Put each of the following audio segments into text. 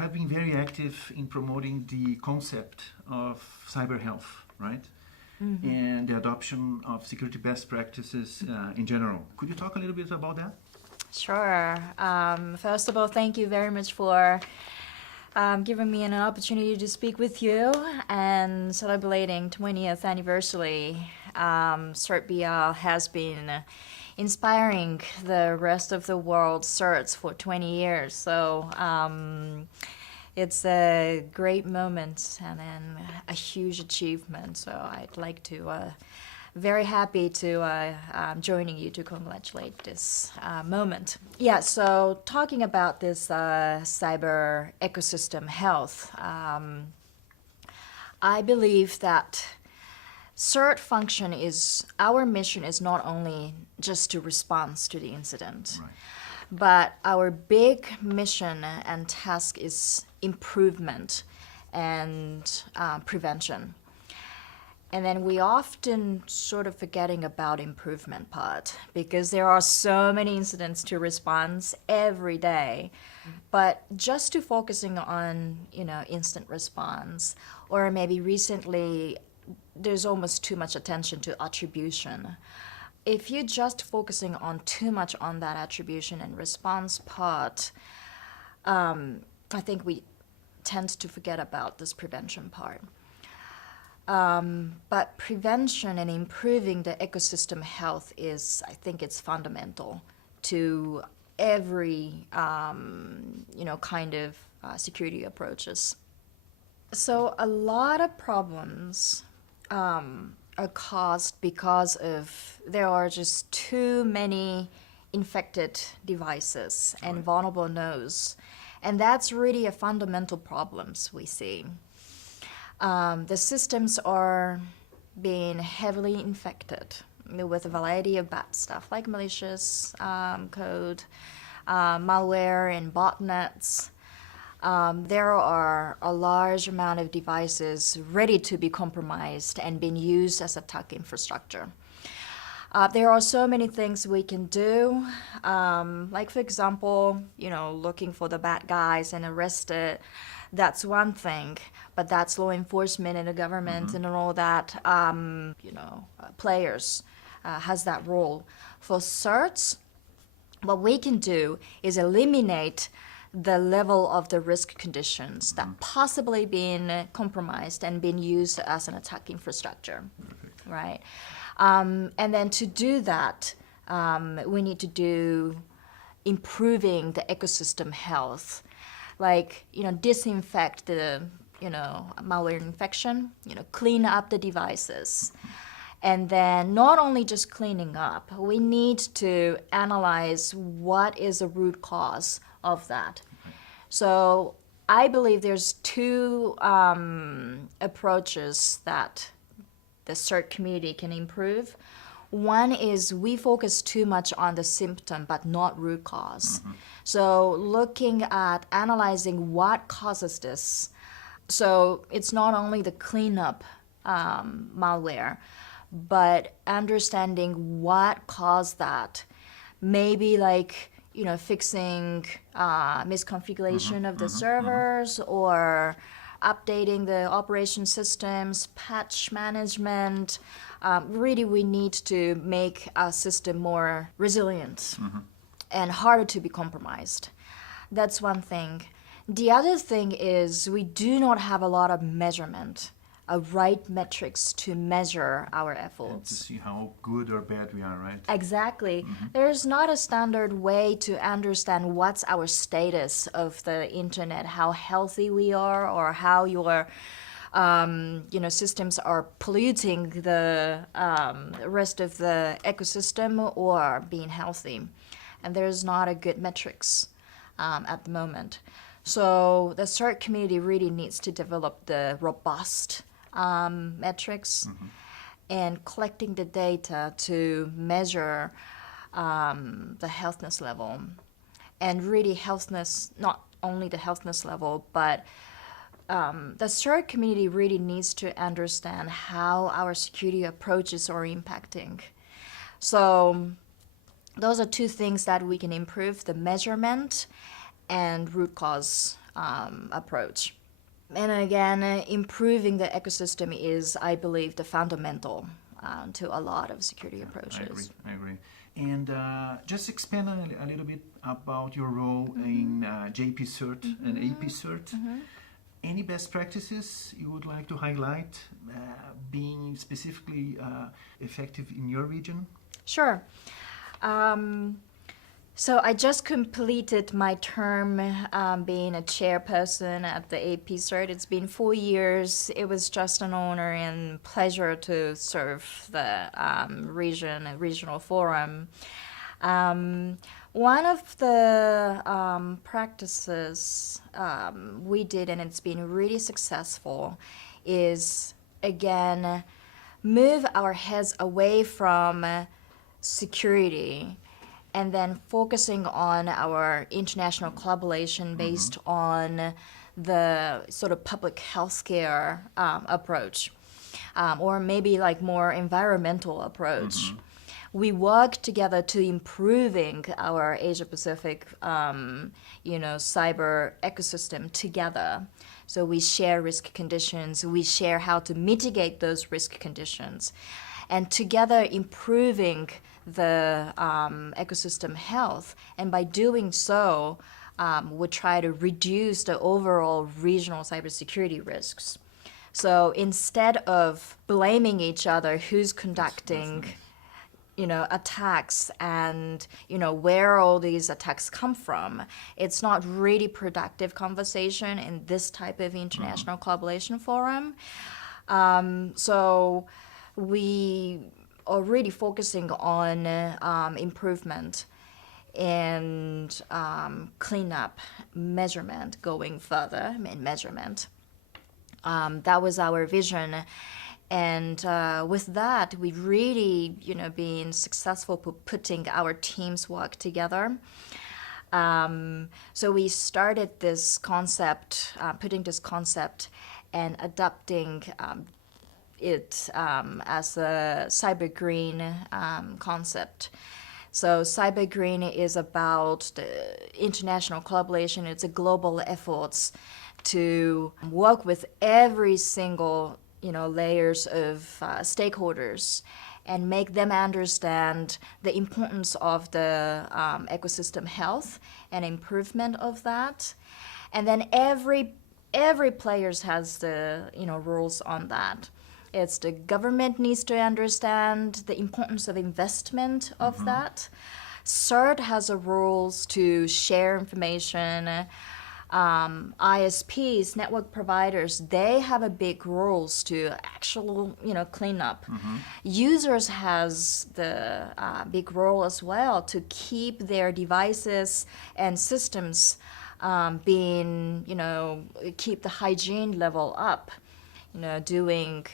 have been very active in promoting the concept of cyber health, right? Mm-hmm. And the adoption of security best practices in general. Could you talk a little bit about that? Sure. First of all, thank you very much for giving me an opportunity to speak with you and celebrating 20th anniversary. CERT.br has been inspiring the rest of the world's certs for 20 years. So it's a great moment and then a huge achievement. So I'd like to, very happy to joining you to congratulate this moment. Yeah, so talking about this cyber ecosystem health, I believe that CERT function is, our mission is not only just to respond to the incident, right, but our big mission and task is improvement and prevention. And then we often sort of forgetting about improvement part because there are so many incidents to respond every day. But just to focusing on, instant response, or maybe recently there's almost too much attention to attribution. If you're just focusing on too much on that attribution and response part, I think we tend to forget about this prevention part. But prevention and improving the ecosystem health is, I think it's fundamental to every, kind of security approaches. So a lot of problems are caused because of there are just too many infected devices and vulnerable nodes. And that's really a fundamental problems we see. The systems are being heavily infected with a variety of bad stuff like malicious code, malware, and botnets. There are a large amount of devices ready to be compromised and being used as attack infrastructure. There are so many things we can do, like for example, looking for the bad guys and arrest it. That's one thing, but that's law enforcement and the government and all that, players has that role. For certs, what we can do is eliminate the level of the risk conditions that possibly being compromised and being used as an attack infrastructure, right? And then to do that, we need to do improving the ecosystem health, like, disinfect the, malware infection, clean up the devices. And then not only just cleaning up, we need to analyze what is the root cause of that. So I believe there's two approaches that the CERT community can improve. One is we focus too much on the symptom but not root cause. So looking at analyzing what causes this. So it's not only the cleanup malware, but understanding what caused that. Maybe like, fixing misconfiguration of the servers or updating the operation systems, patch management. Really, we need to make our system more resilient and harder to be compromised. That's one thing. The other thing is we do not have a lot of measurement, right metrics to measure our efforts. And to see how good or bad we are, right? Exactly. There's not a standard way to understand what's our status of the internet, how healthy we are, or how your systems are polluting the rest of the ecosystem or being healthy. And there's not a good metrics at the moment. So the CERT community really needs to develop the robust metrics and collecting the data to measure the healthness level. And really healthness, not only the healthness level, but the CERT community really needs to understand how our security approaches are impacting. So those are two things that we can improve, the measurement and root cause approach. And again, improving the ecosystem is, I believe, the fundamental to a lot of security approaches. I agree. And just expand a little bit about your role in JPCERT and APCERT. Any best practices you would like to highlight being specifically effective in your region? Sure. So I just completed my term being a chairperson at the APCERT. It's been 4 years. It was just an honor and pleasure to serve the regional forum. One of the practices we did, and it's been really successful, is, again, move our heads away from security and then focusing on our international collaboration based on the sort of public healthcare approach, or maybe like more environmental approach. We work together to improving our Asia-Pacific, cyber ecosystem together. So we share risk conditions, we share how to mitigate those risk conditions, and together improving the ecosystem health. And by doing so, we try to reduce the overall regional cybersecurity risks. So instead of blaming each other who's conducting attacks and where all these attacks come from, it's not really productive conversation in this type of international collaboration forum. So we are really focusing on improvement and cleanup, measurement, going further in measurement. That was our vision. And with that, we've really, been successful putting our team's work together. So we started this concept, putting this concept and adapting it as a cyber green concept. So cyber green is about the international collaboration. It's a global efforts to work with every single layers of stakeholders and make them understand the importance of the ecosystem health and improvement of that. And then every players has the rules on that. It's the government needs to understand the importance of investment of that. CERT has a rules to share information. ISPs, network providers, they have a big roles to actual, clean up. Users has the big role as well to keep their devices and systems being, keep the hygiene level up. Doing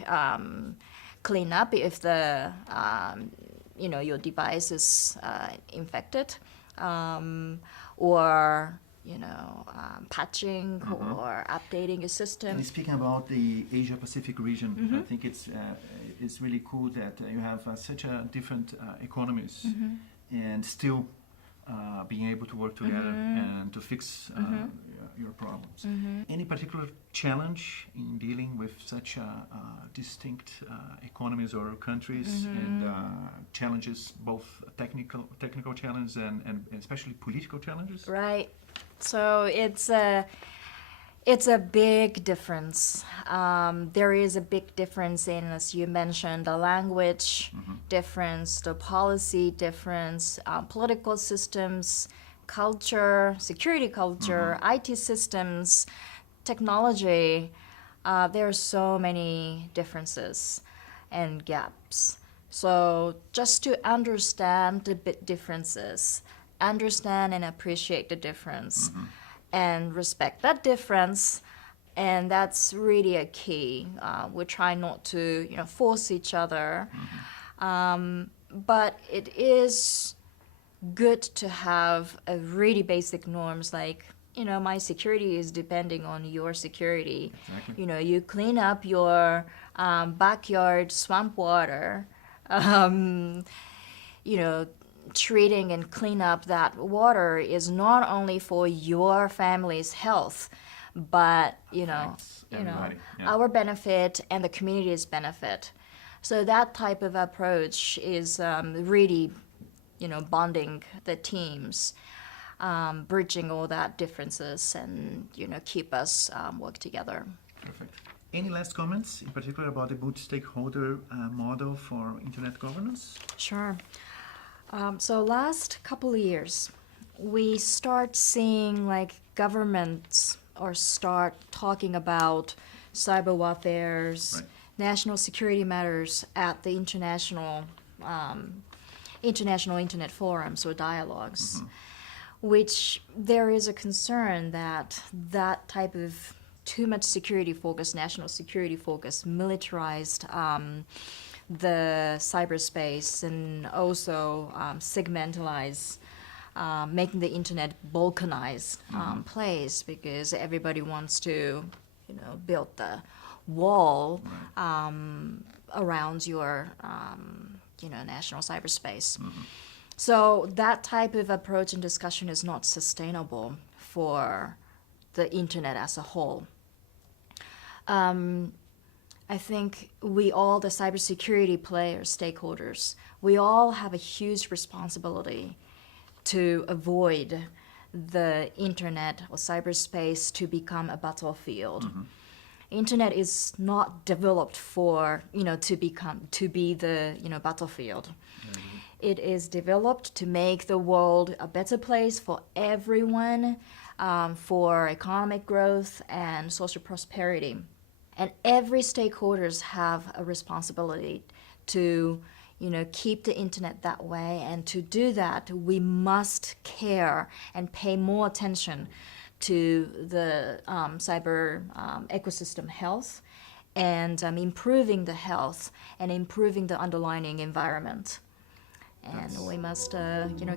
clean up if the, your device is infected, or patching or updating a system. And speaking about the Asia-Pacific region, I think it's really cool that you have such a different economies and still being able to work together and to fix your problems. Any particular challenge in dealing with such distinct economies or countries and challenges, both technical challenges and especially political challenges? Right. So it's a big difference. There is a big difference in, as you mentioned, the language difference, the policy difference, political systems, culture, security culture, IT systems, technology. There are so many differences and gaps. So just to understand the differences, understand and appreciate the difference, and respect that difference, and that's really a key. We try not to, force each other, but it is good to have a really basic norms like, my security is depending on your security. Exactly. You clean up your backyard swamp water, treating and clean up that water is not only for your family's health, but Affects everybody, yeah. our benefit and the community's benefit. So that type of approach is really, bonding the teams, bridging all that differences, and keep us work together. Perfect. Any last comments, in particular about the multi-stakeholder model for internet governance? Sure. So last couple of years, we start seeing governments or start talking about cyber warfares, Right. national security matters at the international internet forums or dialogues, which there is a concern that that type of too much security focus, national security focus, militarized the cyberspace, and also segmentalize, making the internet balkanized place, because everybody wants to, build the wall around your, national cyberspace. So that type of approach and discussion is not sustainable for the internet as a whole. I think we all, the cybersecurity players, stakeholders, we all have a huge responsibility to avoid the internet or cyberspace to become a battlefield. Internet is not developed for, to be the, battlefield. It is developed to make the world a better place for everyone, for economic growth and social prosperity. And every stakeholders have a responsibility to, keep the internet that way. And to do that, we must care and pay more attention to the cyber ecosystem health, and improving the health and improving the underlying environment. And we must,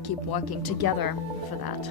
keep working together for that.